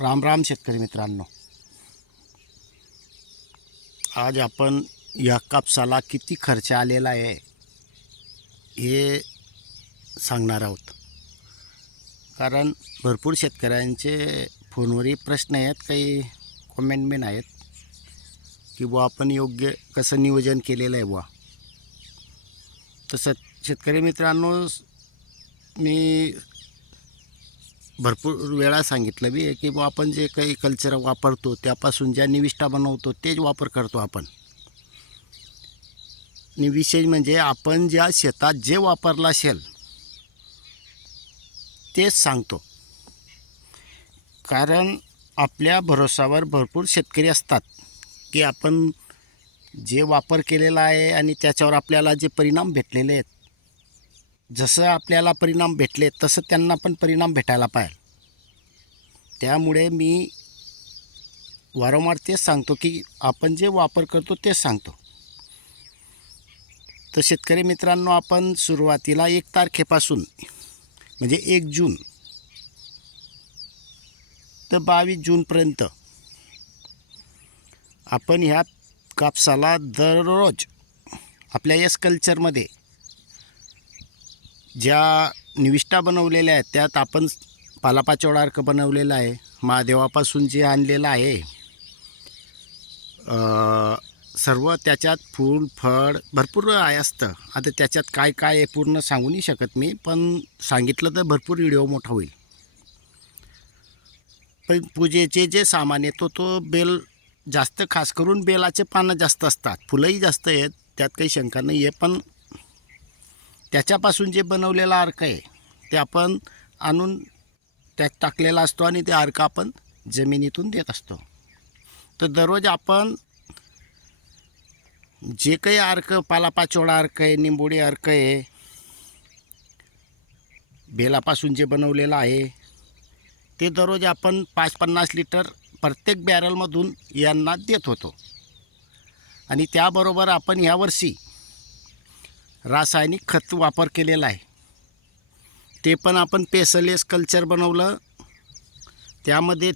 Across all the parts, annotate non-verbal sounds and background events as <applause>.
राम राम शेतकरी मित्रांनो. आज आपण या कापसाला किती खर्च आलेला आहे हे सांगणार आहोत. कारण भरपूर शेतकऱ्यांचे फोनवरही प्रश्न आहेत काही कॉमेंटमेंट आहेत की बुवा आपण योग्य कसं नियोजन केलेलं आहे बुवा. तसं शेतकरी मित्रांनो मी भरपूर वेळा सांगितलं बी की बुवा आपण जे काही कल्चर वापरतो त्यापासून ज्या निविष्ठा बनवतो तेच वापर करतो आपण. आणि विशेष म्हणजे आपण ज्या शेतात जे वापरलं असेल तेच सांगतो. कारण आपल्या भरोसावर भरपूर शेतकरी असतात की आपण जे वापर केलेला आहे आणि त्याच्यावर आपल्याला जे परिणाम भेटलेले आहेत जसं आपल्याला परिणाम भेटले तसं त्यांना पण परिणाम भेटायला पाहिजे त्यामुळे मी वारंवार तेच सांगतो की आपण जे वापर करतो तेच सांगतो. तर शेतकरी मित्रांनो आपण सुरुवातीला एक तारखेपासून म्हणजे एक जून तर बावीस जूनपर्यंत आपण ह्या कापसाला दररोज आपल्या यस कल्चरमध्ये ज्या निविष्ठा बनवलेल्या आहेत त्यात आपण पालापाचोळा अर्क बनवलेला आहे. महादेवापासून जे आणलेलं आहे सर्व त्याच्यात फूल फळ भरपूर आहे असतं. आता त्याच्यात काय काय आहे पूर्ण सांगू नाही शकत मी पण सांगितलं तर भरपूर व्हिडिओ मोठा होईल. पण पूजेचे जे सामान येतो तो बेल जास्त खास करून बेलाचे पानं जास्त असतात. फुलंही जास्त आहेत त्यात काही शंका नाही आहे पण त्याच्यापासून जे बनवलेला अर्क आहे ते आपण आणून त्यात टाकलेला असतो आणि ते अर्क आपण जमिनीतून देत असतो. तर दररोज आपण जे काही अर्क पालापाचोळा अर्क आहे निंबोडी अर्क आहे बेलापासून जे बनवलेलं आहे ते दररोज आपण पाच पन्नास लिटर प्रत्येक बॅरलमधून यांना देत होतो. आणि त्याबरोबर आपण यावर्षी रासायनिक खत वापर केलेला आहे. ते पण आपण पेसलेस कल्चर बनवलं. त्यामध्ये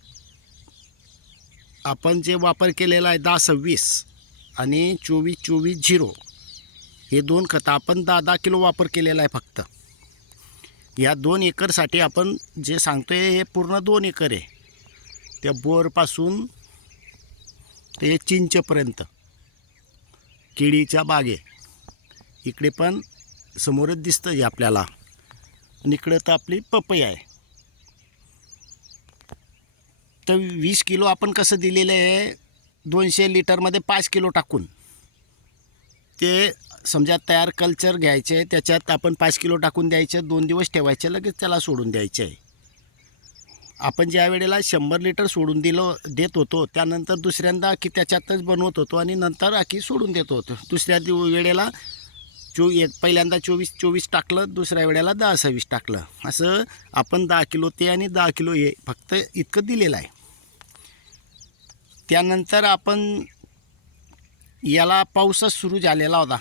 आपण जे वापर केलेला आहे दहा सव्वीस आणि चोवीस चोवीस झिरो. हे दोन खतं आपण दहा दहा किलो वापर केलेला आहे फक्त. या दोन एकरसाठी आपण जे सांगतो आहे हे पूर्ण दोन एकर आहे. त्या बोरपासून ते चिंचपर्यंत. केळीच्या बागे. इकडे पण समोरच दिसतं आहे आपल्याला. आणि इकडं तर आपली पपई आहे. तर वीस किलो आपण कसं दिलेलं आहे? दोनशे लिटरमध्ये पाच किलो टाकून. ते समजा तयार कल्चर घ्यायचे त्याच्यात आपण पाच किलो टाकून द्यायचे दोन दिवस ठेवायचे लगेच त्याला सोडून द्यायचे आहे. आपण ज्या वेळेला शंभर लिटर सोडून दिलं देत होतो त्यानंतर दुसऱ्यांदा की त्याच्यातच बनवत होतो आणि नंतर आखी सोडून देत होतो. दुसऱ्या दिव वेळेला चो एक पहिल्यांदा चोवीस चोवीस टाकलं दुसऱ्या वेळेला दहा सव्वीस टाकलं. असं आपण दहा किलो ते आणि दहा किलो हे फक्त इतकं दिलेलं आहे. त्यानंतर आपण याला पाऊसच सुरू झालेला होता.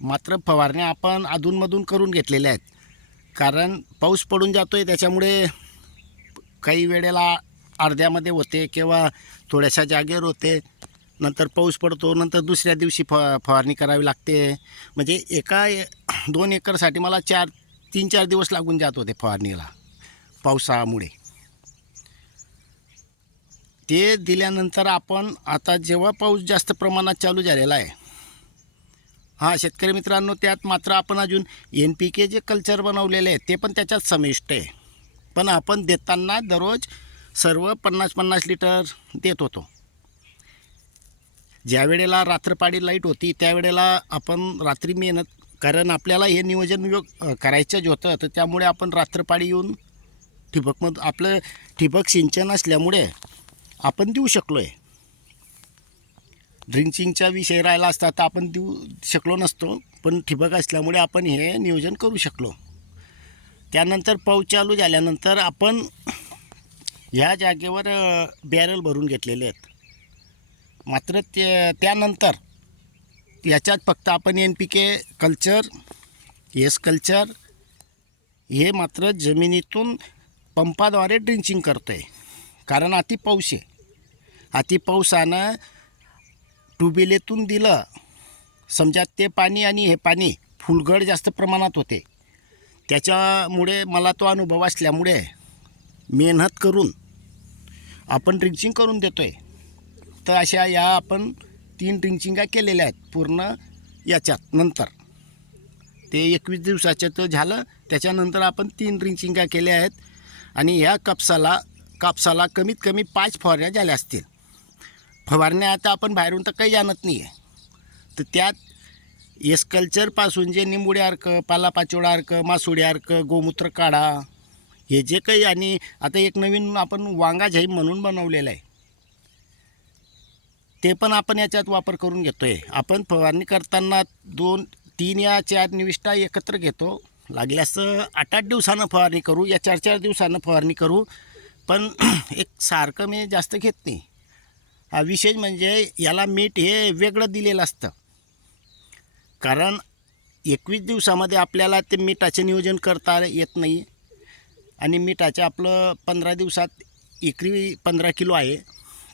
मात्र फवारण्या आपण अधूनमधून करून घेतलेल्या आहेत. कारण पाऊस पडून जातो आहे त्याच्यामुळे काही वेळेला अर्ध्यामध्ये होते किंवा थोड्याशा जागेवर होते. नंतर पाऊस पडतो नंतर दुसऱ्या दिवशी फ फवारणी करावी लागते. म्हणजे एका दोन एकरसाठी मला चार तीन चार दिवस लागून जात होते फवारणीला पावसामुळे. ते दिल्यानंतर आपण आता जेव्हा पाऊस जास्त प्रमाणात चालू झालेला आहे हां शेतकरी मित्रांनो त्यात मात्र आपण अजून एन पी के जे कल्चर बनवलेले आहे ते पण त्याच्यात समाविष्ट आहे. पण आपण देताना दररोज सर्व पन्नास पन्नास लिटर देत होतो. ज्या वेळेला रात्रपाडी लाइट होती त्यावेळेला आपण रात्री मेहनत कारण आपल्याला हे नियोजन योग करायचंच होतं. तर त्यामुळे आपण रात्रपाडी येऊन ठिबकमध आपलं ठिबक सिंचन असल्यामुळे आपण देऊ शकलो आहे ड्रिंकिंगचा विषय राहिला असता तर आपण देऊ शकलो नसतो पण ठिबक असल्यामुळे आपण हे नियोजन करू शकलो. त्यानंतर पाऊस चालू झाल्यानंतर आपण ह्या जागेवर बॅरल भरून घेतलेले आहेत. मात्र ते त्यानंतर याच्यात फक्त आपण N P K culture S culture हे मात्र जमिनीतून पंपाद्वारे ड्रिंचिंग करतो आहे कारण अति पाऊस आहे. अति पावसानं ट्युबेलेतून दिलं. समजा ते पाणी आणि हे पाणी फुलगड जास्त प्रमाणात होते. त्याच्यामुळे मला तो अनुभव असल्यामुळे मेहनत करून आपण ड्रिंचिंग करून देतो आहे तर अशा या आपण तीन ड्रिंचिंगा केलेल्या आहेत पूर्ण याच्यात नंतर. ते एकवीस दिवसाचं तर झालं त्याच्यानंतर आपण तीन ड्रिंचिंगा केल्या आहेत आणि ह्या कापसाला कापसाला कमीत कमी पाच फवारण्या झाल्या असतील. फवारण्या आता आपण बाहेरून तर काही आणत नाही आहे तर त्यात एसकल्चरपासून जे निंबुडे अर्क पालापाचोळा अर्क मासुडे अर्क गोमूत्र काढा हे जे काही आणि आता एक नवीन आपण वांगा झैम म्हणून बनवलेलं आहे. ते पण आपण याच्यात वापर करून घेतो आहे आपण फवारणी करताना दोन तीन या चार निविष्ठा एकत्र घेतो. लागल्यास आठ आठ दिवसानं फवारणी करू या चार चार दिवसानं फवारणी करू पण <clears throat> एक सारखं मी जास्त घेत नाही. हा विशेष म्हणजे याला मीठ हे वेगळं दिलेलं असतं. कारण एकवीस दिवसामध्ये आपल्याला ते मिठाचे नियोजन करता येत नाही. आणि मिठाचे आपलं पंधरा दिवसात एकरी पंधरा किलो आहे.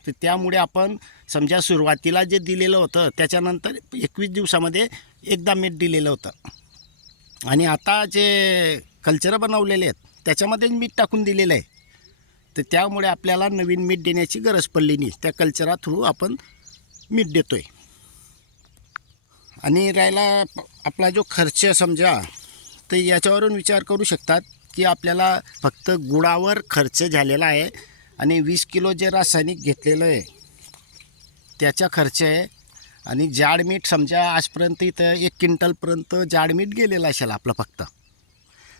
तर त्यामुळे आपण समजा सुरुवातीला जे दिलेलं होतं त्याच्यानंतर एकवीस दिवसामध्ये एकदा मीठ दिलेलं होतं. आणि आता जे कल्चर बनवलेले आहेत त्याच्यामध्ये मीठ टाकून दिलेलं आहे. तर त्यामुळे आपल्याला नवीन मीठ देण्याची गरज पडली नाही. त्या कल्चरा थ्रू आपण मीठ देतो आहे आणि राहिला आपला जो खर्च समजा तर याच्यावरून विचार करू शकतात की आपल्याला फक्त गुळावर खर्च झालेला आहे. आणि वीस किलो जे रासायनिक घेतलेलं आहे त्याचा खर्च आहे. आणि जाड मीठ समजा आजपर्यंत इथं एक क्विंटलपर्यंत जाड मीठ गेलेलं असेल आपलं फक्त.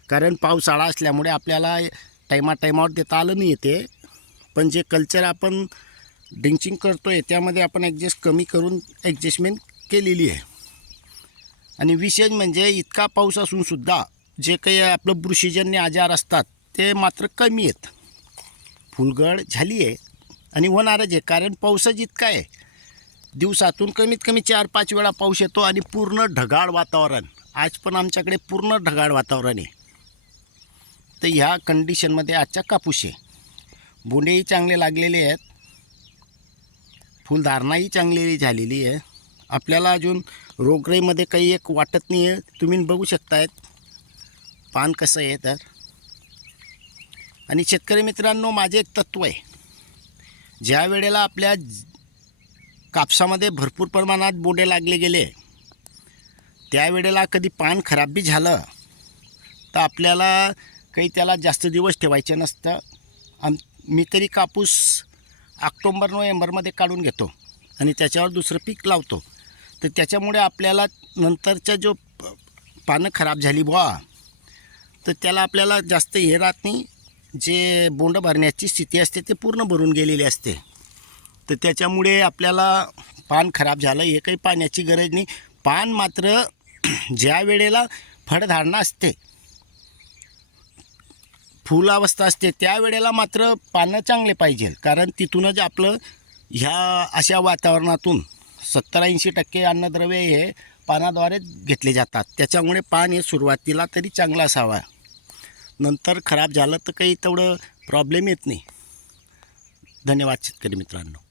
कारण पावसाळा असल्यामुळे आपल्याला टायमा टायमावर देता आलं नाही येते पण जे कल्चर आपण ड्रिंचिंग करतो आहे त्यामध्ये आपण ॲडजस्ट कमी करून ॲडजस्टमेंट केलेली आहे. आणि विशेष म्हणजे इतका पाऊस असूनसुद्धा जे काही आपलं बुरशीजन्य आजार असतात ते मात्र कमी आहेत. फुलगड झाली आहे आणि होणारच आहे. कारण पाऊसच इतका आहे. दिवसातून कमीत कमी चार पाच वेळा पाऊस येतो आणि पूर्ण ढगाळ वातावरण. आज पण आमच्याकडे पूर्ण ढगाळ वातावरण आहे. तर ह्या कंडिशनमध्ये आजच्या कापूस आहे. बोंडेही चांगले लागलेले आहेत. फुलधारणाही चांगली झालेली आहे. आपल्याला अजून रोगराईमध्ये काही एक वाटत नाही आहे तुम्ही बघू शकतायत. पान कसं आहे तर? आणि शेतकरी मित्रांनो माझे एक तत्त्व आहे. ज्या वेळेला आपल्या कापसामध्ये भरपूर प्रमाणात बोडे लागले गेले त्यावेळेला कधी पान खराब बी झालं तर आपल्याला काही त्याला जास्त दिवस ठेवायचे नसतं. आम मी तरी कापूस ऑक्टोंबर नोव्हेंबरमध्ये काढून घेतो आणि त्याच्यावर दुसरं पीक लावतो. तर त्याच्यामुळे आपल्याला नंतरच्या जो प- पानं खराब झाली बुवा तर त्याला आपल्याला जास्त हे राहत नाही. जे बोंड भरण्याची स्थिती असते ते पूर्ण भरून गेलेली असते. तर त्याच्यामुळे आपल्याला पान खराब झालं हे काही पाण्याची गरज नाही. पान मात्र <clears throat> ज्या वेळेला फळधारणा असते फुलावस्था असते त्यावेळेला मात्र पानं चांगले पाहिजे. कारण तिथूनच आपलं ह्या अशा वातावरणातून सत्तर ऐंशी टक्के अन्नद्रव्य हे पानाद्वारे घेतले जातात. त्याच्यामुळे पान हे सुरुवातीला तरी चांगलं असावा. नंतर खराब झालं तर काही तेवढं प्रॉब्लेम येत नाही. धन्यवाद शेतकरी मित्रांनो.